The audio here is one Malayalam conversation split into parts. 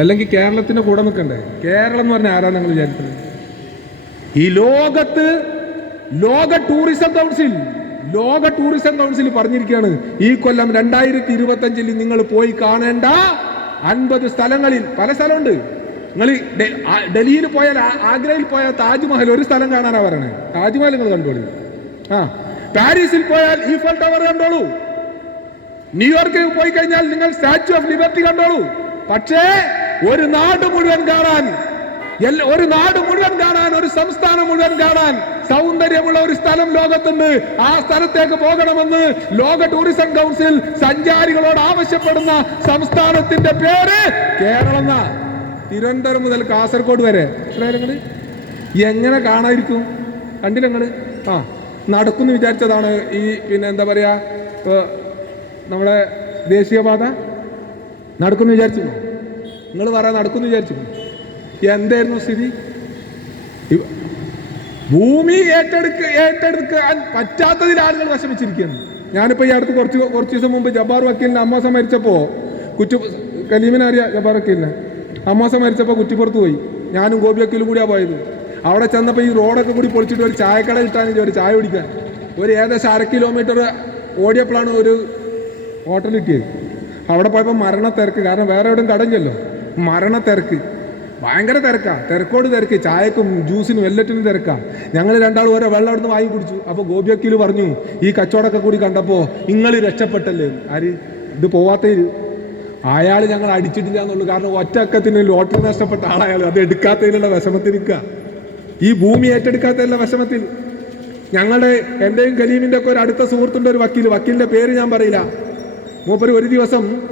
അല്ലെങ്കിൽ കേരളത്തിന്റെ കൂടെ നിൽക്കണ്ടേ? കേരളം എന്ന് പറഞ്ഞാൽ ആരാ നിങ്ങൾ വിചാരിക്കുന്നത്? ഈ ലോകത്ത് ലോക ടൂറിസം കൗൺസിൽ ലോക ടൂറിസം കൗൺസിൽ പറഞ്ഞിരിക്കുകയാണ് ഈ കൊല്ലം രണ്ടായിരത്തി ഇരുപത്തി അഞ്ചിൽ നിങ്ങൾ പോയി കാണേണ്ട അൻപത് സ്ഥലങ്ങളിൽ പല സ്ഥലമുണ്ട്. നിങ്ങൾ ഡൽഹിയിൽ പോയാൽ ആഗ്രയിൽ പോയാൽ താജ്മഹൽ ഒരു സ്ഥലം കാണാനാ പറയണേ. താജ്മഹൽ നിങ്ങൾ കണ്ടോളൂ. ആ പാരീസിൽ പോയാൽ ഈഫൽ ടവർ കണ്ടോളൂ. ന്യൂയോർക്കിൽ പോയി കഴിഞ്ഞാൽ നിങ്ങൾ സ്റ്റാച്യു ഓഫ് ലിബർട്ടി കണ്ടോളൂ. പക്ഷേ ഒരു നാട് മുഴുവൻ കാണാൻ ഒരു നാട് മുഴുവൻ കാണാൻ ഒരു സംസ്ഥാനം മുഴുവൻ കാണാൻ സൗന്ദര്യമുള്ള ഒരു സ്ഥലം ലോകത്തുണ്ട്. ആ സ്ഥലത്തേക്ക് പോകണമെന്ന് ലോക ടൂറിസം കൗൺസിൽ സഞ്ചാരികളോട് ആവശ്യപ്പെടുന്ന സംസ്ഥാനത്തിന്റെ പേര് കേരളം. തിരുവനന്തപുരം മുതൽ കാസർഗോഡ് വരെ. നിങ്ങൾ? എങ്ങനെ കാണാതിരിക്കും കണ്ടില്ല ആ നടക്കുന്നു വിചാരിച്ചതാണ് ഈ പിന്നെ എന്താ പറയാ നമ്മുടെ നമ്മളെ ദേശീയപാത. നടക്കുന്നു വിചാരിച്ചു നിങ്ങൾ പറയാൻ നടക്കുന്നു വിചാരിച്ചു. എന്തായിരുന്നു സ്ഥിതി? ഭൂമി ഏറ്റെടുക്ക ഏറ്റെടുക്കാൻ പറ്റാത്തതിൽ ആളുകൾ വിഷമിച്ചിരിക്കുകയാണ്. ഞാനിപ്പോ ഈ അടുത്ത് കുറച്ച് കുറച്ച് ദിവസം മുമ്പ് ജബ്ബാർ വക്കീലിന്റെ അമ്മോസം മരിച്ചപ്പോൾ കുറ്റു കലീമിനെ അറിയാം ജബ്ബാർ വക്കീലിനെ. അമ്മ മരിച്ചപ്പോ കുറ്റിപ്പുറത്ത് പോയി. ഞാനും ഗോപി വക്കീലും കൂടിയാ പോയത്. അവിടെ ചെന്നപ്പോൾ ഈ റോഡൊക്കെ കൂടി പൊളിച്ചിട്ട് ഒരു ചായക്കട കിട്ടാനില്ല ഒരു ചായ കുടിക്കാൻ. ഒരു ഏകദേശം അര കിലോമീറ്റർ ഓടിയപ്പോഴാണ് ഒരു ഹോട്ടൽ കിട്ടിയത്. അവിടെ പോയപ്പോൾ മരണ തിരക്ക് കാരണം വേറെ എവിടെയും കടഞ്ഞല്ലോ മരണ തിരക്ക്. ഭയങ്കര തിരക്കാ. തിരക്കോട് തിരക്ക്. ചായക്കും ജ്യൂസിനും എല്ലാറ്റിനും തിരക്കാ. ഞങ്ങൾ രണ്ടാളും ഓരോ വെള്ളം അവിടുന്ന് വായി കുടിച്ചു. അപ്പോൾ ഗോപിയക്കിൽ പറഞ്ഞു ഈ കച്ചവടമൊക്കെ കൂടി കണ്ടപ്പോൾ നിങ്ങൾ രക്ഷപ്പെട്ടല്ലേ? ആര്? ഇത് പോവാത്ത അയാൾ ഞങ്ങൾ അടിച്ചിട്ടില്ല എന്നുള്ളൂ. കാരണം ഒറ്റക്കത്തിന് ലോട്ടറി നഷ്ടപ്പെട്ട ആളയാൾ അത് എടുക്കാത്തതിനുള്ള വിഷമത്തിൽ നിൽക്കുക ഈ ഭൂമി ഏറ്റെടുക്കാത്തതിലുള്ള വിഷമത്തിൽ. ഞങ്ങളുടെ എന്റെയും കലീമിന്റെ ഒക്കെ ഒരു അടുത്ത സുഹൃത്തുണ്ട് ഒരു വക്കീൽ വക്കീലിന്റെ പേര് ഞാൻ പറയില്ല. മൂപ്പര് ഒരു ദിവസം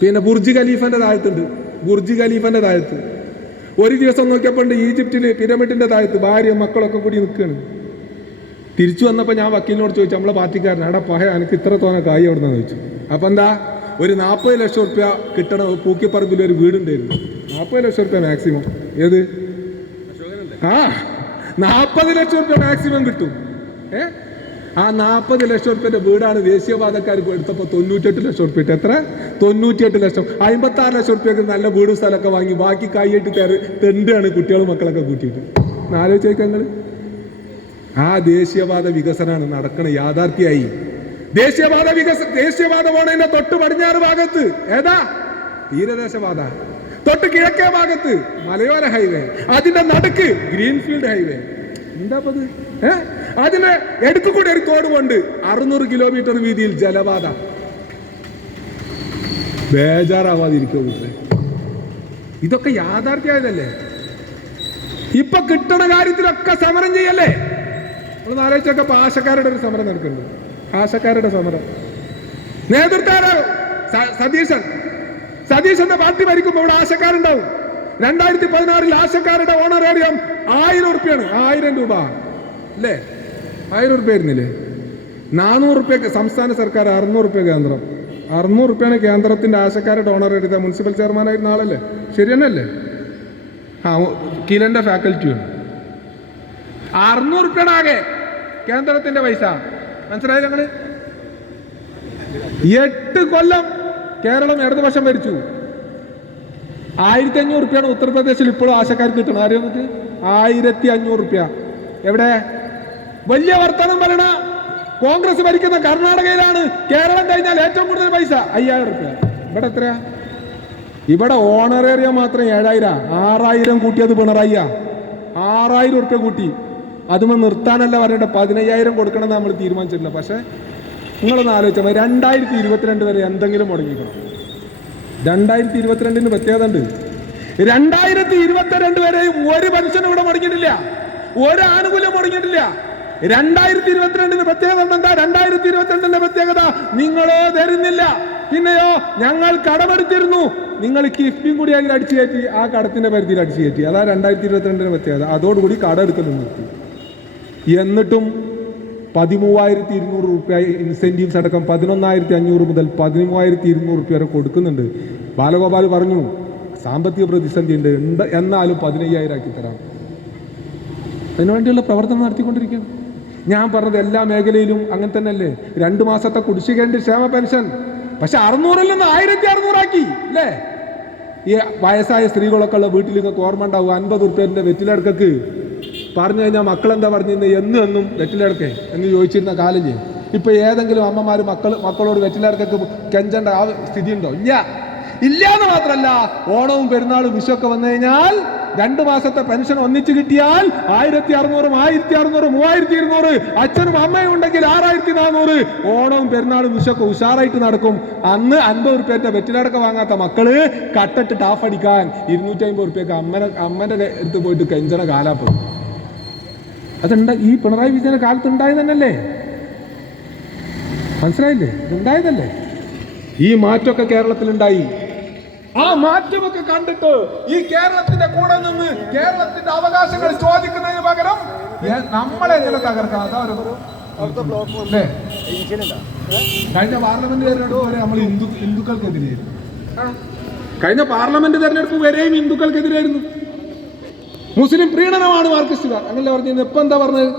പിന്നെ ബുർജ് ഖലീഫന്റെ താഴത്തുണ്ട്. ബുർജ് ഖലീഫന്റെ താഴത്ത്. ഒരു ദിവസം നോക്കിയപ്പോൾ ഉണ്ട് ഈജിപ്തിൽ പിരമിഡിന്റെ താഴത്ത്. ഭാര്യ മക്കളൊക്കെ കൂടി നിൽക്കുകയാണ് തിരിച്ചു വന്നപ്പോൾ ഞാൻ വക്കീലിനോട് ചോദിച്ചു നമ്മളെ പാർട്ടിക്കാരൻ അവിടെ പഹ എനിക്ക് ഇത്ര തോന്ന കായ് അവിടെ നിന്ന് ചോദിച്ചു. അപ്പം എന്താ? ഒരു നാൽപ്പത് ലക്ഷം റുപ്യ കിട്ടണ പൂക്കിപ്പറമ്പിൽ ഒരു വീടുണ്ടായിരുന്നു. നാൽപ്പത് ലക്ഷം റുപ്യ മാക്സിമം ഏത്? ആ നാൽപ്പത് ലക്ഷം റുപ്യ മാക്സിമം കിട്ടും. ഏ? ആ നാൽപ്പത് ലക്ഷം റുപ്യന്റെ വീടാണ് ദേശീയപാതക്കാർ എടുത്തപ്പോൾ തൊണ്ണൂറ്റെട്ട് ലക്ഷം റുപ്യ എത്ര? തൊണ്ണൂറ്റിയെട്ട് ലക്ഷം. അമ്പത്തി ആറ് ലക്ഷം റുപ്യക്ക് നല്ല വീടും സ്ഥലമൊക്കെ വാങ്ങി ബാക്കി കൈയിട്ട് കയറി തെണ്ടാണ് കുട്ടികളും മക്കളൊക്കെ കൂട്ടിയിട്ട്. ഒന്ന് ആലോചിച്ച് നോക്കാം നിങ്ങൾ ആ ദേശീയപാത വികസനമാണ് നടക്കണ യാഥാർത്ഥ്യമായി ദേശീയപാത വികസ ദേശീയപാത പോണതിന്റെ തൊട്ട് പടിഞ്ഞാറ് ഭാഗത്ത്. ഏതാ? തീരദേശപാത. തൊട്ട് കിഴക്കേ ഭാഗത്ത്. മലയോര ഹൈവേ. അതിന്റെ നടുക്ക് ഗ്രീൻഫീൽഡ് ഹൈവേ. എന്താ ഇപ്പൊ ഇത് ഏ? അതിന് എടുക്കു കൂടി ഒരു തോട് കൊണ്ട് അറുന്നൂറ് കിലോമീറ്റർ വീതിയിൽ ജലപാത. ബേജാറാവാതിരിക്കോ ഇതൊക്കെ യാഥാർത്ഥ്യമായതല്ലേ? ഇപ്പൊ കിട്ടണ കാര്യത്തിലൊക്കെ സമരം ചെയ്യല്ലേ? നമ്മൾ ആലോചിച്ചൊക്കെ ഇപ്പൊ ആശക്കാരുടെ ഒരു സമരം നടക്കുന്നുണ്ട്. ആശക്കാരുടെ സമരം. നേതൃത്വാരോ സതീശൻ. സതീശന്റെ പാർട്ടി ഭരിക്കുമ്പോൾ ഇവിടെ ആശക്കാരുണ്ടാവും. രണ്ടായിരത്തി പതിനാറിൽ ആശക്കാരുടെ ഓണറേറിയം ആയിരം ഉറുപ്പ്യാണ് ആയിരം രൂപ. അല്ലേ? ആയിരം ഉറുപ്പ്യ ആയിരുന്നില്ലേ? നാനൂറ് ഉറുപ്പ്യ സംസ്ഥാന സർക്കാർ അറുന്നൂറ് ഉറുപ്പ്യ കേന്ദ്രം. അറുന്നൂറ് റുപ്യാണ് കേന്ദ്രത്തിന്റെ ഡോണർ എടുത്ത മുനിസിപ്പൽ ചെയർമാൻ ആയിരുന്ന ആളല്ലേ? ശരി തന്നെയല്ലേ? ആ കിലന്റെ ഫാക്കൽറ്റിയാണ് അറുന്നൂറ് റുപ്യാണ് ആകെ കേന്ദ്രത്തിന്റെ പൈസ. മനസ്സിലായി ഞങ്ങൾ? എട്ട് കൊല്ലം കേരളം ഇടതുപക്ഷം ഭരിച്ചു. ആയിരത്തി അഞ്ഞൂറ് ഉറുപ്പ്യാണ് ഉത്തർപ്രദേശിൽ ഇപ്പോഴും ആശക്കാർക്ക് കിട്ടണം. അറിയാം ആയിരത്തി അഞ്ഞൂറ് ഉറുപ്പ്യ. എവിടെ? വലിയ വർത്തമാനം പറയണ കോൺഗ്രസ് ഭരിക്കുന്ന കർണാടകയിലാണ് കേരളം കഴിഞ്ഞാൽ ഏറ്റവും കൂടുതൽ പൈസ അയ്യായിരം റുപ്യ. ഇവിടെ എത്രയാ? ഇവിടെ ഓണറേറിയ മാത്രം ഏഴായിരം. ആറായിരം കൂട്ടിയത് പിണറായിയാ. ആറായിരം ഉറുപ്പ്യ കൂട്ടി. അതുമ നിർത്താനല്ല പറയട്ടെ പതിനയ്യായിരം കൊടുക്കണം നമ്മൾ തീരുമാനിച്ചിട്ടില്ല പക്ഷേ നിങ്ങളൊന്ന് ആലോചിച്ചാൽ മതി. രണ്ടായിരത്തി ഇരുപത്തിരണ്ട് വരെ എന്തെങ്കിലും മുടങ്ങിക്കണം രണ്ടായിരത്തി ഇരുപത്തിരണ്ടിന് പ്രത്യേകത ഉണ്ട്. രണ്ടായിരത്തി ഇരുപത്തിരണ്ട് വരെയും ഒരു പെൻഷൻ ഇവിടെ മുടങ്ങിയിട്ടില്ല. ഒരു ആനുകൂല്യം മുടങ്ങിയിട്ടില്ല. രണ്ടായിരത്തി ഇരുപത്തിരണ്ടിന് പ്രത്യേകത എന്താ? രണ്ടായിരത്തി ഇരുപത്തിരണ്ടിന്റെ പ്രത്യേകത നിങ്ങളോ തരുന്നില്ല. പിന്നെയോ ഞങ്ങൾ കടമെടുത്തിരുന്നു. നിങ്ങൾ കിഫ്ബിയും കൂടി അതിൽ അടിച്ചു കയറ്റി ആ കടത്തിന്റെ പരിധിയിൽ അടിച്ചു കയറ്റി അതാ രണ്ടായിരത്തി ഇരുപത്തിരണ്ടിന്റെ പ്രത്യേകത. അതോടുകൂടി കടം എടുക്കൽ നിർത്തി. എന്നിട്ടും പതിമൂവായിരത്തി ഇരുന്നൂറ് റുപ്യ ഇൻസെന്റീവ്സ് അടക്കം പതിനൊന്നായിരത്തി അഞ്ഞൂറ് മുതൽ പതിമൂവായിരത്തി ഇരുന്നൂറ് റുപ്യ വരെ കൊടുക്കുന്നുണ്ട്. ബാലഗോപാൽ പറഞ്ഞു സാമ്പത്തിക പ്രതിസന്ധി ഉണ്ട്. എന്നാലും പതിനയ്യായിരം ആക്കി തരാം. അതിനുവേണ്ടിയുള്ള പ്രവർത്തനം നടത്തിക്കൊണ്ടിരിക്കുകയാണ്. ഞാൻ പറഞ്ഞത് എല്ലാ മേഖലയിലും അങ്ങനെ തന്നെയല്ലേ? രണ്ട് മാസത്തെ കുടിശ്ശികേണ്ട ക്ഷേമ പെൻഷൻ. പക്ഷെ അറുന്നൂറിൽ നിന്ന് ആയിരത്തി അറുന്നൂറാക്കി അല്ലേ? ഈ വയസ്സായ സ്ത്രീകളൊക്കെ ഉള്ള വീട്ടിൽ നിങ്ങൾക്ക് ഓർമ്മ ഉണ്ടാവും അൻപത് ഉറുപ്പ്യന്റെ വെറ്റിലടക്കക്ക് പറഞ്ഞു കഴിഞ്ഞാൽ മക്കളെന്താ പറഞ്ഞിരുന്നത് എന്നും എന്നും വെറ്റിലടക്കേ എന്ന് ചോദിച്ചിരുന്ന കാലം ചെയ്യും ഇപ്പൊ ഏതെങ്കിലും അമ്മമാർ മക്കൾ മക്കളോട് വെറ്റിലടക്കക്ക് കെഞ്ചേണ്ട ആ സ്ഥിതി ഉണ്ടോ ഇല്ല. ഇല്ല എന്ന് മാത്രമല്ല ഓണവും പെരുന്നാളും വിഷുവൊക്കെ വന്നു കഴിഞ്ഞാൽ രണ്ടു മാസത്തെ പെൻഷൻ ഒന്നിച്ചു കിട്ടിയാൽ ആയിരത്തി അറുന്നൂറും ആയിരത്തി അറുന്നൂറ് മൂവായിരത്തി ഇരുന്നൂറ് അച്ഛനും അമ്മയും ഉണ്ടെങ്കിൽ ആറായിരത്തി നാനൂറ് ഓണവും പെരുന്നാളും വിശക്കും ഉഷാറായിട്ട് നടക്കും. അന്ന് അൻപത് റുപ്യന്റെ വെറ്റിലടക്ക വാങ്ങാത്ത മക്കൾ കട്ടിട്ട് ടാഫ് അടിക്കാൻ ഇരുന്നൂറ്റി അമ്പത് റുപ്യക്ക് അമ്മനെ അമ്മന്റെ അടുത്ത് പോയിട്ട് കെഞ്ചണ കാലാപ്പുറം അതുണ്ട ഈ പിണറായി വിജയന്റെ കാലത്ത് ഉണ്ടായത് മനസ്സിലായില്ലേ? ഉണ്ടായതല്ലേ ഈ മാറ്റമൊക്കെ കേരളത്തിലുണ്ടായി. ആ മാറ്റമൊക്കെ കണ്ടിട്ട് ഈ കേരളത്തിന്റെ കൂടെ നിന്ന് കേരളത്തിന്റെ അവകാശങ്ങൾ ചോദിക്കുന്നതിന് പകരം നമ്മളെ എങ്ങനെ തകർക്കാം അതാ ഒരു അല്ലേ? കഴിഞ്ഞ പാർലമെന്റ് തെരഞ്ഞെടുപ്പ് വരെ നമ്മൾ ഹിന്ദു ഹിന്ദുക്കൾക്കെതിരെയായിരുന്നു കഴിഞ്ഞ പാർലമെന്റ് തെരഞ്ഞെടുപ്പ് വരെയും ഹിന്ദുക്കൾക്കെതിരായിരുന്നു മുസ്ലിം പ്രീണനമാണ് മാർക്സിസ്റ്റുകാർ അങ്ങനെ പറഞ്ഞത്? ഇപ്പൊ എന്താ പറഞ്ഞത്?